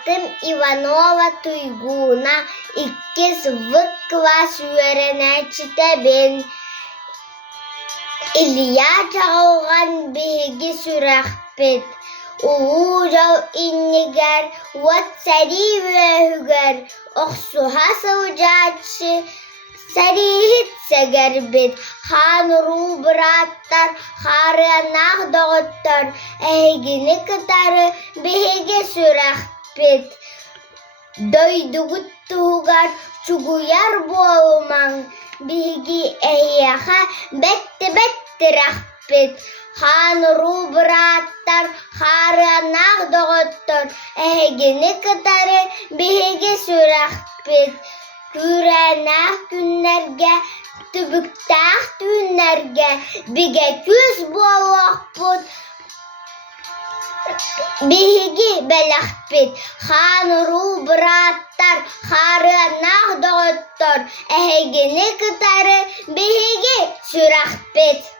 Атым Иванова Туйгуна, 2 сывык класс үйренечитебин. Илья чағылған беги сүрәхпет. Улу жау иннигер, вот сәри өйгер, оқсуға сылжатшы, сәрихит сәгәрбет. Хан ру браттар, харынақ доғыттар, әйгіні кытары беги сүрәхпет. Дойдугут туғар, чугуяр болмаң, беги әйяға бәтті рәхпет. Хан ру браттар, харынақ доғыттар, әйгіні кытары беги сүрәхпет. Күрәнәк күннәргә, түбіктәк түннәргә, биге күз болақпыт, биги бәләхпет. Хан ру браттар, харынақ доғыттар, әйгіні кытары биги сүрәхпет.